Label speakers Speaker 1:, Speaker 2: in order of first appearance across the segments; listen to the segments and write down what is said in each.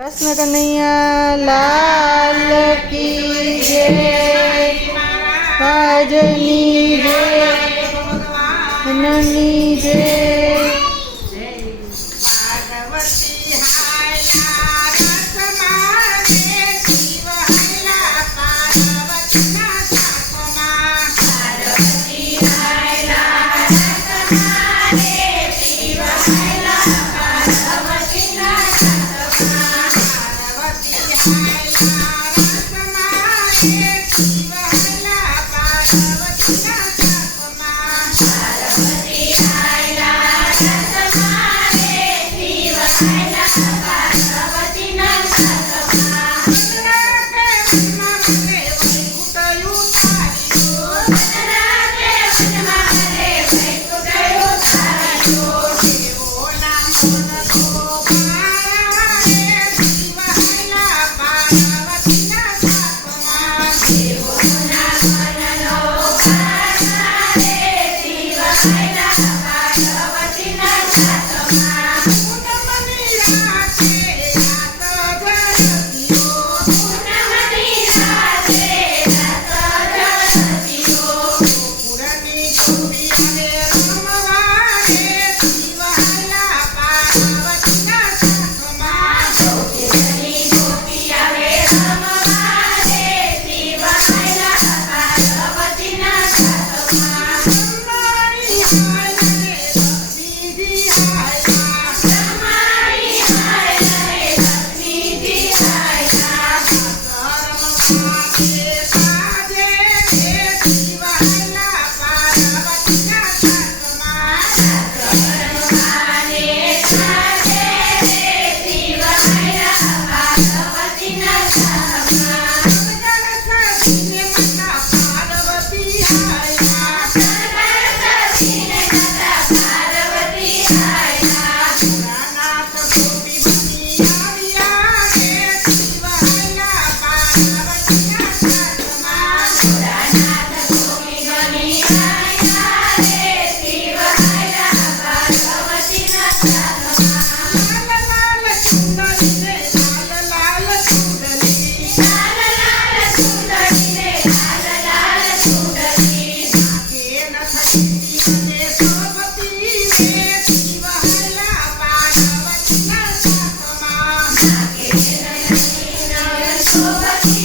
Speaker 1: कृष्ण कन्हैया लाल की जय भजनी जय ननी जय
Speaker 2: Yeah. Thank you.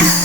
Speaker 2: Ella.